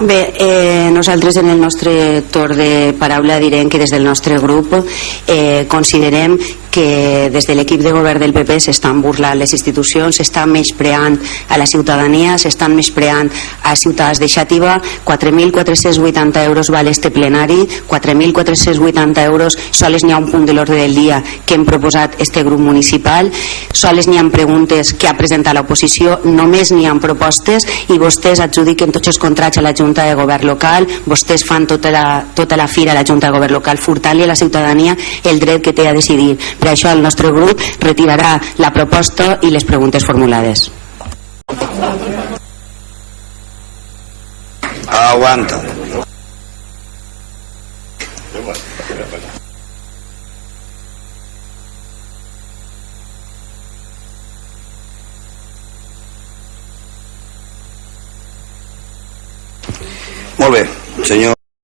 Bé, nosaltres en el nostre torn de paraula direm que des del nostre grup considerem que des de l'equip de govern del PP s'estan burlant les institucions, s'estan menyspreant a la ciutadania, s'estan menyspreant a ciutadans de Xàtiva. 4.480 euros val este plenari, 4.480 euros sols n'hi ha un punt de l'ordre del dia que hem proposat este grup municipal, sols n'hi ha preguntes que ha presentat l'oposició, només n'hi ha propostes i vostès adjudiquen tots els contrats a la Junta de Govern local, vostès fan tota la fira a la Junta de Govern local, furtant-li a la ciutadania el dret que té a decidir. Per això el nostre grup retirarà la proposta i les preguntes formulades. Aguanta. Molt bé, senyor.